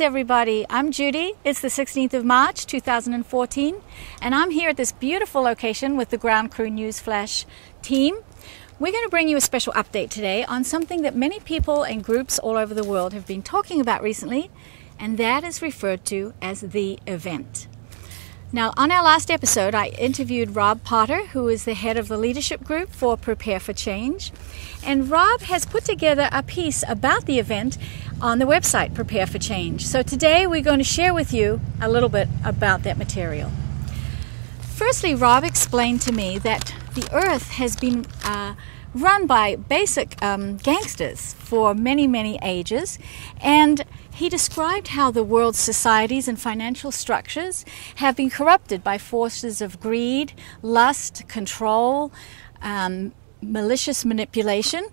Greetings everybody, I'm Judy. It's the 16th of March 2014 and I'm here at this beautiful location with the Ground Crew Newsflash team. We're going to bring you a special update today on something that many people and groups all over the world have been talking about recently, and that is referred to as the event. Now, on our last episode, I interviewed Rob Potter, who is the head of the leadership group for Prepare for Change. And Rob has put together a piece about the event on the website, Prepare for Change. So today we're going to share with you a little bit about that material. Firstly, Rob explained to me that the earth has been run by basic gangsters for many, many ages. And he described how the world's societies and financial structures have been corrupted by forces of greed, lust, control, malicious manipulation.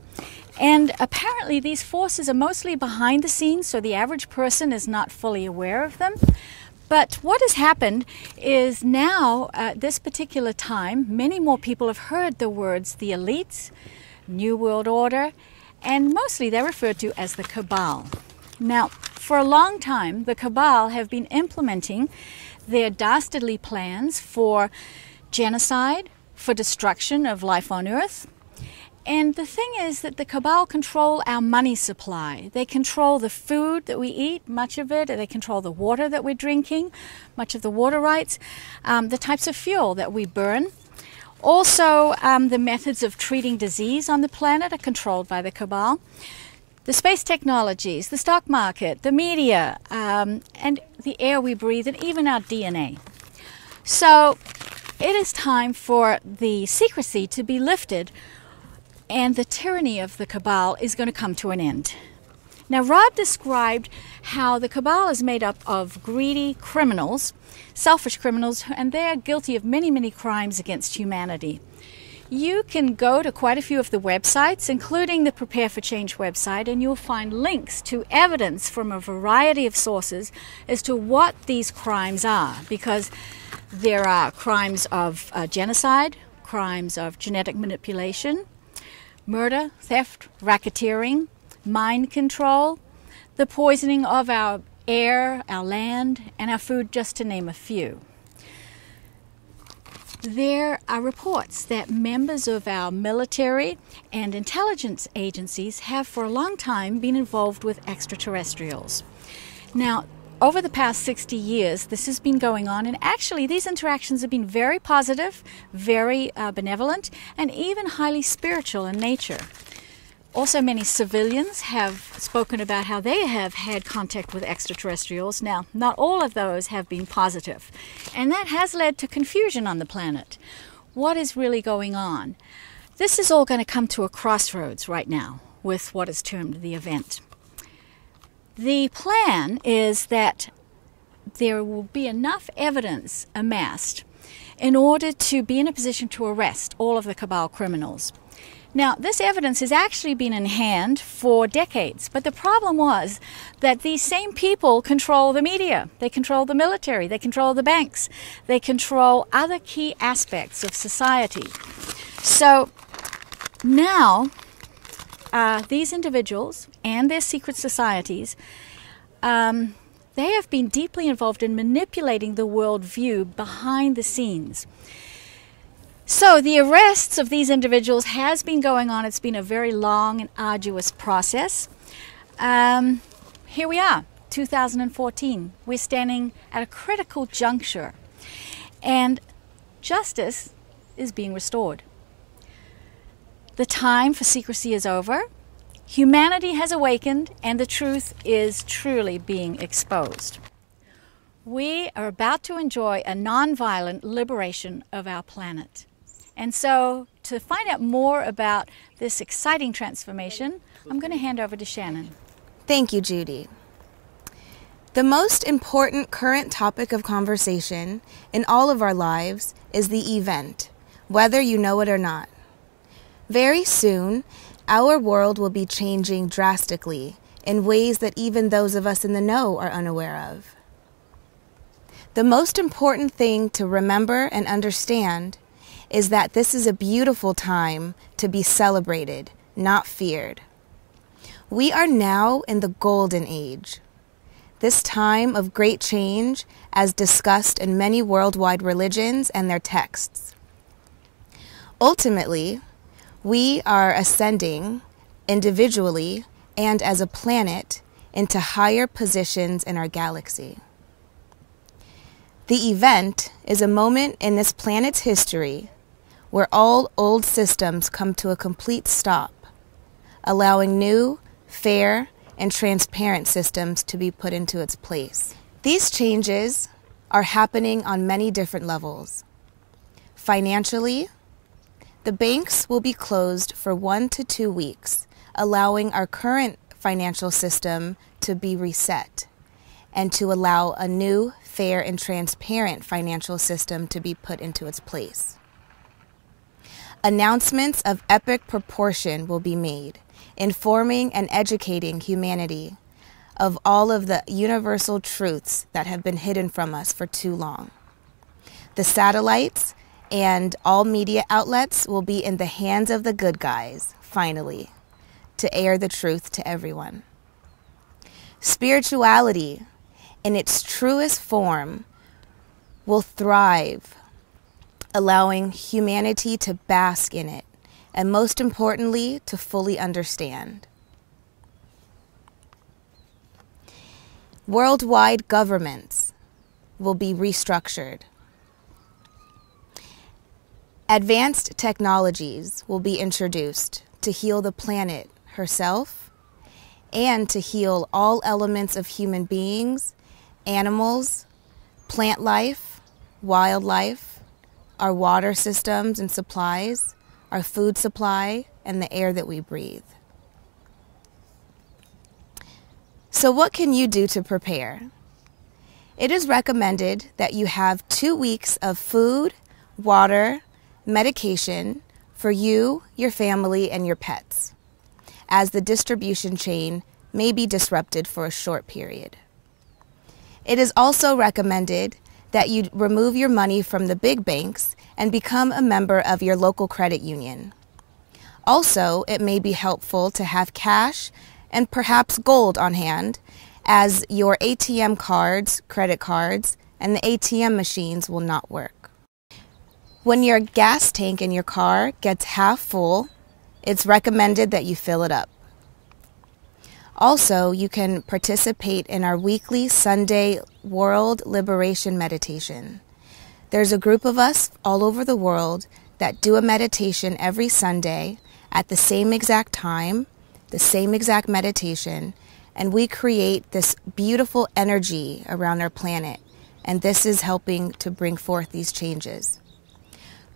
And apparently these forces are mostly behind the scenes, so the average person is not fully aware of them. But what has happened is now, at this particular time, many more people have heard the words the elites, New World Order, and mostly they're referred to as the cabal. Now, for a long time, the cabal have been implementing their dastardly plans for genocide, for destruction of life on Earth. And the thing is that the cabal control our money supply. They control the food that we eat, much of it. They control the water that we're drinking, much of the water rights, the types of fuel that we burn. Also, the methods of treating disease on the planet are controlled by the cabal. The space technologies, the stock market, the media, and the air we breathe, and even our DNA. So it is time for the secrecy to be lifted, and the tyranny of the cabal is going to come to an end. Now, Rob described how the cabal is made up of greedy criminals, selfish criminals, and they're guilty of many, many crimes against humanity. You can go to quite a few of the websites, including the Prepare for Change website, and you'll find links to evidence from a variety of sources as to what these crimes are, because there are crimes of genocide, crimes of genetic manipulation, murder, theft, racketeering, mind control, the poisoning of our air, our land, and our food, just to name a few. There are reports that members of our military and intelligence agencies have for a long time been involved with extraterrestrials. Now, over the past 60 years, this has been going on, and actually these interactions have been very positive, very benevolent, and even highly spiritual in nature. Also, many civilians have spoken about how they have had contact with extraterrestrials. Now, not all of those have been positive, and that has led to confusion on the planet. What is really going on? This is all going to come to a crossroads right now with what is termed the event. The plan is that there will be enough evidence amassed in order to be in a position to arrest all of the cabal criminals. Now, this evidence has actually been in hand for decades, but the problem was that these same people control the media, they control the military, they control the banks, they control other key aspects of society. So now, these individuals and their secret societies, they have been deeply involved in manipulating the worldview behind the scenes. So the arrests of these individuals has been going on. It's been a very long and arduous process. Here we are, 2014. We're standing at a critical juncture, and justice is being restored. The time for secrecy is over. Humanity has awakened, and the truth is truly being exposed. We are about to enjoy a nonviolent liberation of our planet. And so, to find out more about this exciting transformation, I'm going to hand over to Shannon. Thank you, Judy. The most important current topic of conversation in all of our lives is the event, whether you know it or not. Very soon, our world will be changing drastically in ways that even those of us in the know are unaware of. The most important thing to remember and understand is that this is a beautiful time to be celebrated, not feared. We are now in the golden age. this time of great change as discussed in many worldwide religions and their texts. Ultimately, we are ascending individually and as a planet into higher positions in our galaxy. The event is a moment in this planet's history where all old systems come to a complete stop, allowing new, fair, and transparent systems to be put into its place. These changes are happening on many different levels. Financially, the banks will be closed for 1 to 2 weeks, allowing our current financial system to be reset and to allow a new, fair, and transparent financial system to be put into its place. Announcements of epic proportion will be made, informing and educating humanity of all of the universal truths that have been hidden from us for too long. The satellites and all media outlets will be in the hands of the good guys, finally, to air the truth to everyone. Spirituality, in its truest form, will thrive, allowing humanity to bask in it, and most importantly, to fully understand. Worldwide governments will be restructured. Advanced technologies will be introduced to heal the planet herself and to heal all elements of human beings, animals, plant life, wildlife, our water systems and supplies, our food supply, and the air that we breathe. So what can you do to prepare? It is recommended that you have 2 weeks of food, water, medication for you, your family, and your pets, as the distribution chain may be disrupted for a short period. It is also recommended that you remove your money from the big banks and become a member of your local credit union. Also, it may be helpful to have cash and perhaps gold on hand, as your ATM cards, credit cards, and the ATM machines will not work. When your gas tank in your car gets half full, it's recommended that you fill it up. Also, you can participate in our weekly Sunday World Liberation Meditation. There's a group of us all over the world that do a meditation every Sunday at the same exact time, the same exact meditation, and we create this beautiful energy around our planet, and this is helping to bring forth these changes.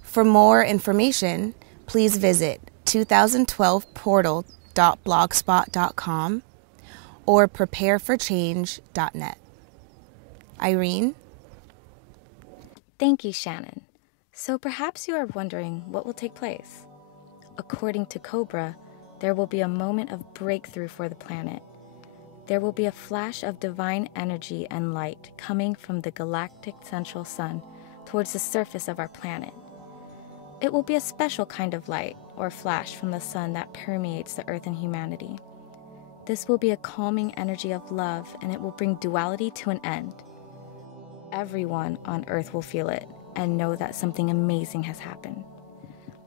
For more information, please visit 2012portal.blogspot.com or prepareforchange.net. Irene? Thank you, Shannon. So perhaps you are wondering what will take place. According to Cobra, there will be a moment of breakthrough for the planet. There will be a flash of divine energy and light coming from the galactic central sun towards the surface of our planet. It will be a special kind of light or flash from the sun that permeates the earth and humanity. This will be a calming energy of love, and it will bring duality to an end. Everyone on earth will feel it and know that something amazing has happened.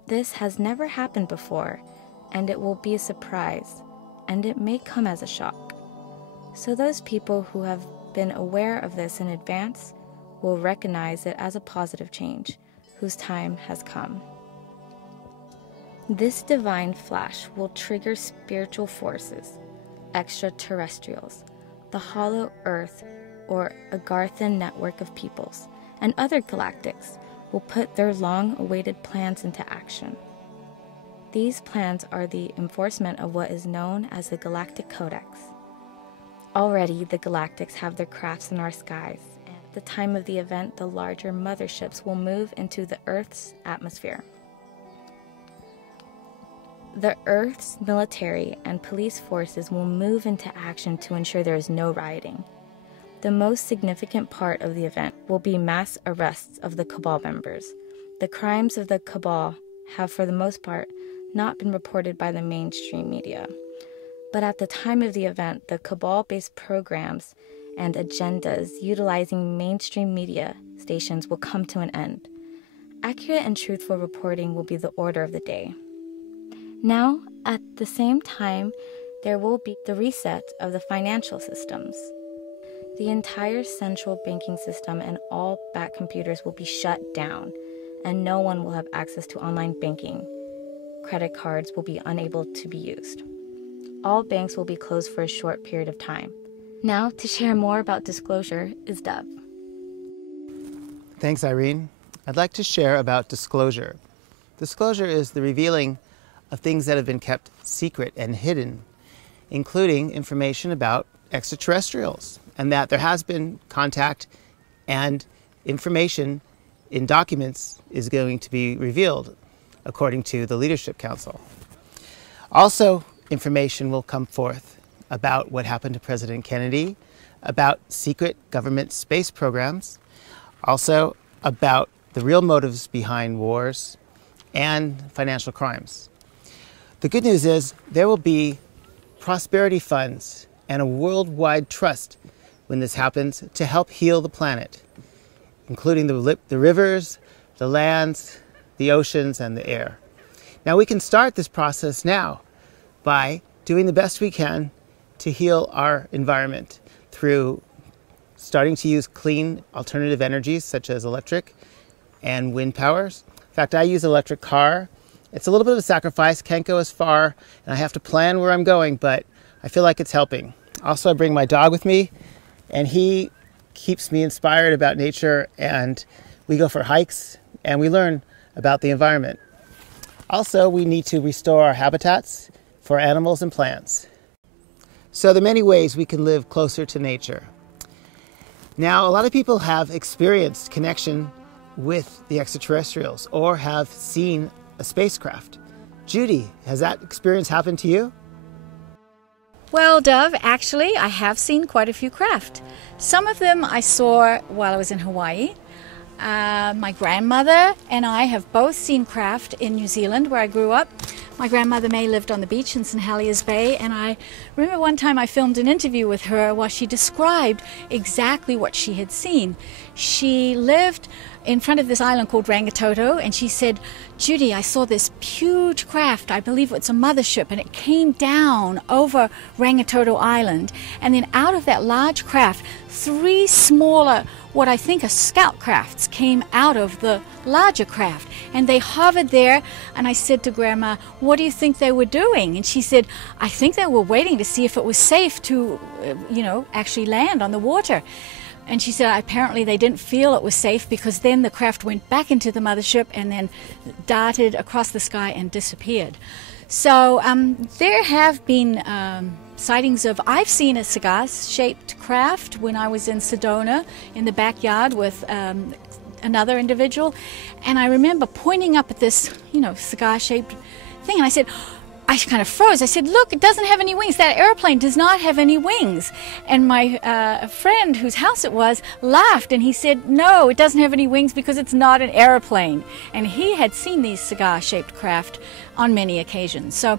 This has never happened before, and it will be a surprise, and it may come as a shock. So those people who have been aware of this in advance will recognize it as a positive change, whose time has come. This divine flash will trigger spiritual forces, extraterrestrials, the hollow earth or Agarthan network of peoples, and other galactics will put their long-awaited plans into action. These plans are the enforcement of what is known as the Galactic Codex. Already, the galactics have their crafts in our skies, and at the time of the event, the larger motherships will move into the Earth's atmosphere. The Earth's military and police forces will move into action to ensure there is no rioting. The most significant part of the event will be mass arrests of the Cabal members. The crimes of the Cabal have, for the most part, not been reported by the mainstream media. But at the time of the event, the Cabal-based programs and agendas utilizing mainstream media stations will come to an end. Accurate and truthful reporting will be the order of the day. Now, at the same time, there will be the reset of the financial systems. The entire central banking system and all back computers will be shut down, and no one will have access to online banking. Credit cards will be unable to be used. All banks will be closed for a short period of time. Now, to share more about disclosure is Dove. Thanks, Irene. I'd like to share about disclosure. Disclosure is the revealing of things that have been kept secret and hidden, including information about extraterrestrials, and that there has been contact and information in documents is going to be revealed, according to the Leadership Council. Also, information will come forth about what happened to President Kennedy, about secret government space programs, also about the real motives behind wars and financial crimes. The good news is there will be prosperity funds and a worldwide trust when this happens to help heal the planet, including the rivers, the lands, the oceans, and the air. Now we can start this process now by doing the best we can to heal our environment through starting to use clean alternative energies such as electric and wind powers. In fact, I use an electric car. It's a little bit of a sacrifice, can't go as far, and I have to plan where I'm going, but I feel like it's helping. Also, I bring my dog with me, and he keeps me inspired about nature, and we go for hikes, and we learn about the environment. Also, we need to restore our habitats for animals and plants. So there are many ways we can live closer to nature. Now, a lot of people have experienced connection with the extraterrestrials or have seen a spacecraft. Judy, has that experience happened to you? Well, Dove, actually, I have seen quite a few craft. Some of them I saw while I was in Hawaii. My grandmother and I have both seen craft in New Zealand, where I grew up. My grandmother May lived on the beach in St. Heliers Bay, and I remember one time I filmed an interview with her while she described exactly what she had seen. She lived in front of this island called Rangitoto, and she said, "Judy, I saw this huge craft, I believe it's a mothership, and it came down over Rangitoto Island, and then out of that large craft, 3 smaller, what I think are scout crafts, came out of the larger craft, and they hovered there." And I said to Grandma, "What do you think they were doing?" And she said, "I think they were waiting to see if it was safe to, actually land on the water." And she said apparently they didn't feel it was safe, because then the craft went back into the mothership and then darted across the sky and disappeared. So there have been sightings of, I've seen a cigar-shaped craft when I was in Sedona in the backyard with another individual. And I remember pointing up at this, cigar-shaped thing, and I kind of froze. I said, "Look, it doesn't have any wings. That airplane does not have any wings." And my friend, whose house it was, laughed, and he said, "No, it doesn't have any wings because it's not an airplane." And he had seen these cigar-shaped craft on many occasions. So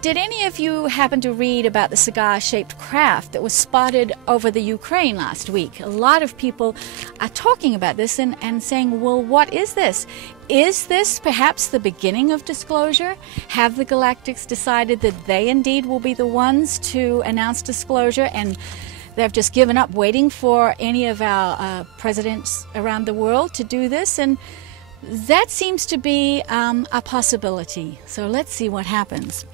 did any of you happen to read about the cigar-shaped craft that was spotted over the Ukraine last week? A lot of people are talking about this and saying, well, what is this? Is this perhaps the beginning of disclosure? Have the Galactics decided that they indeed will be the ones to announce disclosure, and they've just given up waiting for any of our presidents around the world to do this? And that seems to be a possibility. So let's see what happens.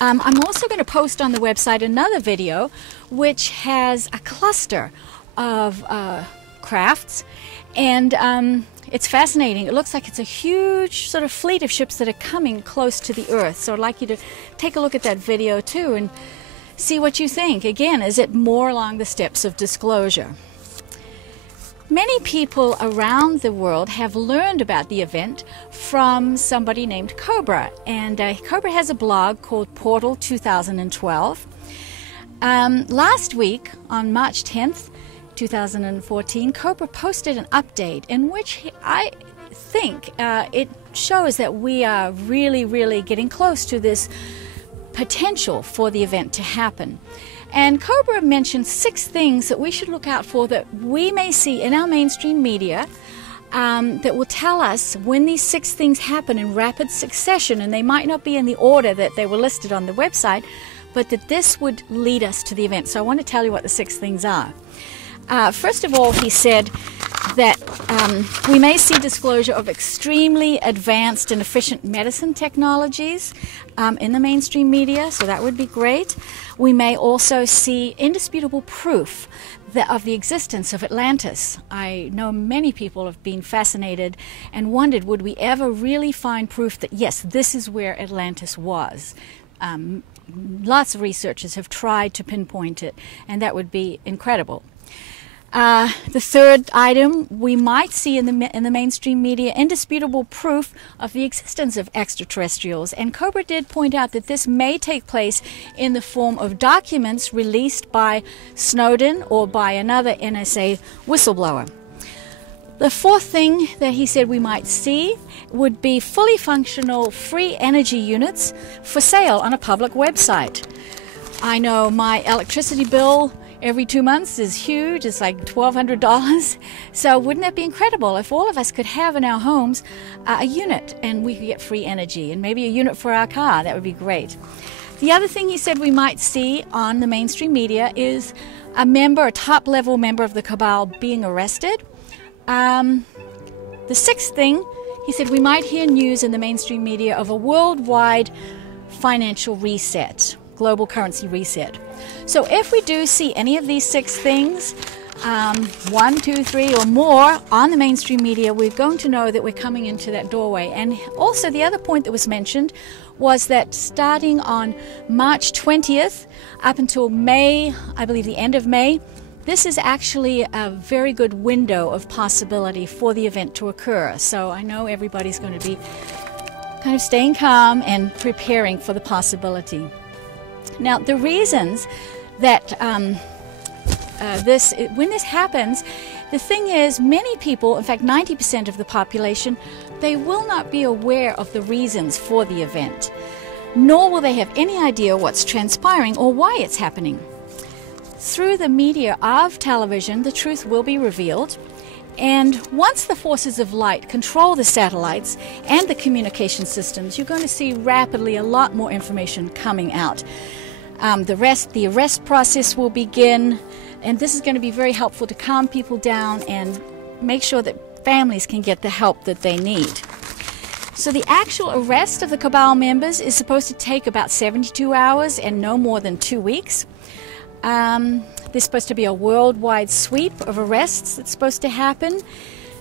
I'm also going to post on the website another video which has a cluster of crafts, and it's fascinating. It looks like it's a huge sort of fleet of ships that are coming close to the Earth. So I'd like you to take a look at that video too and see what you think. Again, is it more along the steps of disclosure? Many people around the world have learned about the event from somebody named Cobra, and Cobra has a blog called Portal 2012. Last week, on March 10th, 2014, Cobra posted an update in which I think it shows that we are really, really getting close to this potential for the event to happen. And Cobra mentioned 6 things that we should look out for that we may see in our mainstream media that will tell us when these 6 things happen in rapid succession, and they might not be in the order that they were listed on the website, but that this would lead us to the event. So I want to tell you what the 6 things are. First of all, he said that we may see disclosure of extremely advanced and efficient medicine technologies in the mainstream media, so that would be great. We may also see indisputable proof of the existence of Atlantis. I know many people have been fascinated and wondered, would we ever really find proof that, yes, this is where Atlantis was? Lots of researchers have tried to pinpoint it, and that would be incredible. The third item, we might see in the mainstream media indisputable proof of the existence of extraterrestrials, and Cobra did point out that this may take place in the form of documents released by Snowden or by another NSA whistleblower. The fourth thing that he said we might see would be fully functional free energy units for sale on a public website. I know my electricity bill every 2 months is huge. It's like $1,200. So wouldn't that be incredible if all of us could have in our homes a unit and we could get free energy, and maybe a unit for our car? That would be great. The other thing he said we might see on the mainstream media is a top-level member of the cabal being arrested. The sixth thing, he said we might hear news in the mainstream media of a worldwide financial reset, global currency reset. So if we do see any of these 6 things, 1, 2, 3 or more on the mainstream media, we're going to know that we're coming into that doorway. And also the other point that was mentioned was that starting on March 20th up until May, I believe the end of May, this is actually a very good window of possibility for the event to occur. So I know everybody's going to be kind of staying calm and preparing for the possibility. Now, the reasons that when this happens, the thing is, many people, in fact 90% of the population, they will not be aware of the reasons for the event, nor will they have any idea what's transpiring or why it's happening. Through the media of television, the truth will be revealed, and once the forces of light control the satellites and the communication systems, you're going to see rapidly a lot more information coming out. The arrest process will begin, and this is going to be very helpful to calm people down and make sure that families can get the help that they need. So the actual arrest of the cabal members is supposed to take about 72 hours and no more than 2 weeks. There's supposed to be a worldwide sweep of arrests that's supposed to happen.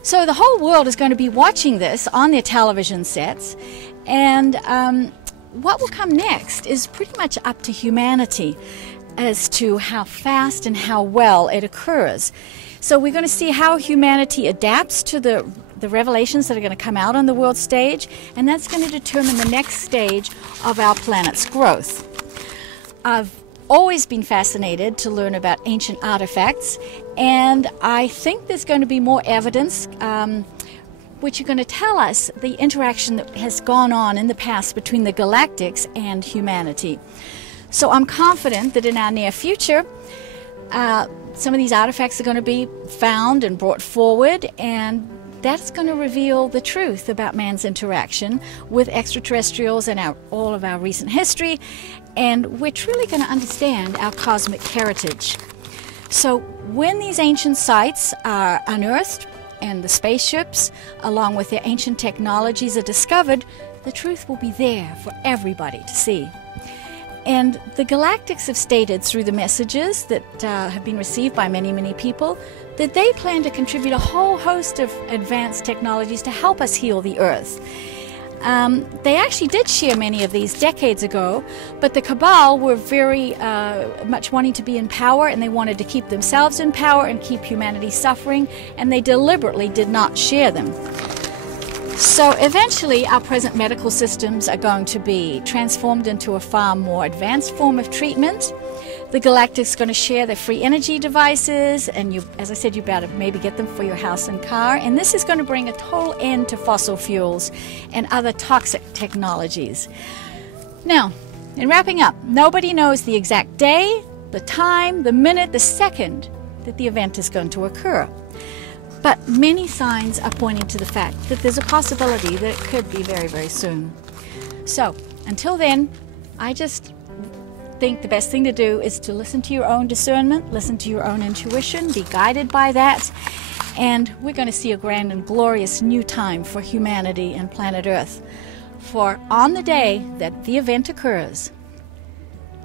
So the whole world is going to be watching this on their television sets, and what will come next is pretty much up to humanity as to how fast and how well it occurs. So we're going to see how humanity adapts to the revelations that are going to come out on the world stage, and that's going to determine the next stage of our planet's growth. I've always been fascinated to learn about ancient artifacts, and I think there's going to be more evidence which are going to tell us the interaction that has gone on in the past between the galactics and humanity. So I'm confident that in our near future, some of these artifacts are going to be found and brought forward, and that's going to reveal the truth about man's interaction with extraterrestrials and all of our recent history, and we're truly going to understand our cosmic heritage. So when these ancient sites are unearthed and the spaceships, along with their ancient technologies, are discovered, the truth will be there for everybody to see. And the galactics have stated through the messages that have been received by many, many people that they plan to contribute a whole host of advanced technologies to help us heal the Earth. They actually did share many of these decades ago, but the cabal were very much wanting to be in power, and they wanted to keep themselves in power and keep humanity suffering, and they deliberately did not share them. So eventually our present medical systems are going to be transformed into a far more advanced form of treatment. The galactics are going to share their free energy devices, and you, as I said, you better maybe get them for your house and car. And this is going to bring a total end to fossil fuels and other toxic technologies. Now, in wrapping up, nobody knows the exact day, the time, the minute, the second that the event is going to occur. But many signs are pointing to the fact that there's a possibility that it could be very, very soon. So, until then, I just think the best thing to do is to listen to your own discernment, listen to your own intuition, be guided by that, and we're going to see a grand and glorious new time for humanity and planet Earth. For on the day that the event occurs,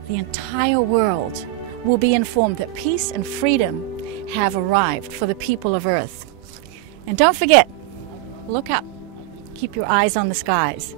the entire world will be informed that peace and freedom have arrived for the people of Earth. And don't forget, look up, keep your eyes on the skies.